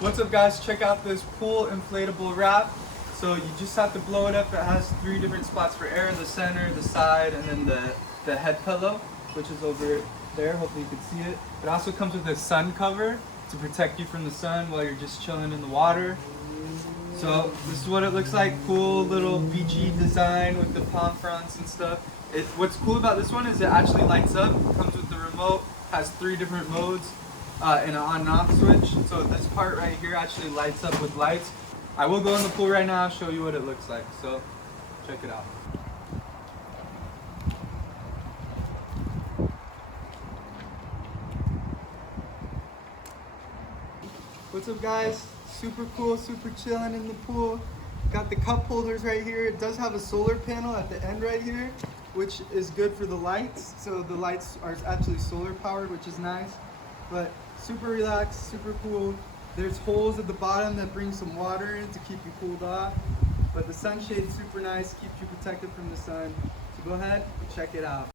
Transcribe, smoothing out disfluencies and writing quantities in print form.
What's up guys, check out this pool inflatable raft. So you just have to blow it up. It has 3 different spots for air, the center, the side, and then the head pillow, which is over there. Hopefully you can see it. It also comes with a sun cover to protect you from the sun while you're just chilling in the water. So this is what it looks like. Cool little beachy design with the palm fronts and stuff. What's cool about this one is it actually lights up. It comes with the remote, has 3 different modes. And an on and off switch. So this part right here actually lights up with lights. I will go in the pool right now and show you what it looks like. So check it out. What's up guys? Super cool, super chilling in the pool. Got the cup holders right here. It does have a solar panel at the end right here, which is good for the lights. So the lights are actually solar powered, which is nice. But super relaxed, super cool. There's holes at the bottom that bring some water in to keep you cooled off. But the sunshade's super nice, keeps you protected from the sun. So go ahead and check it out.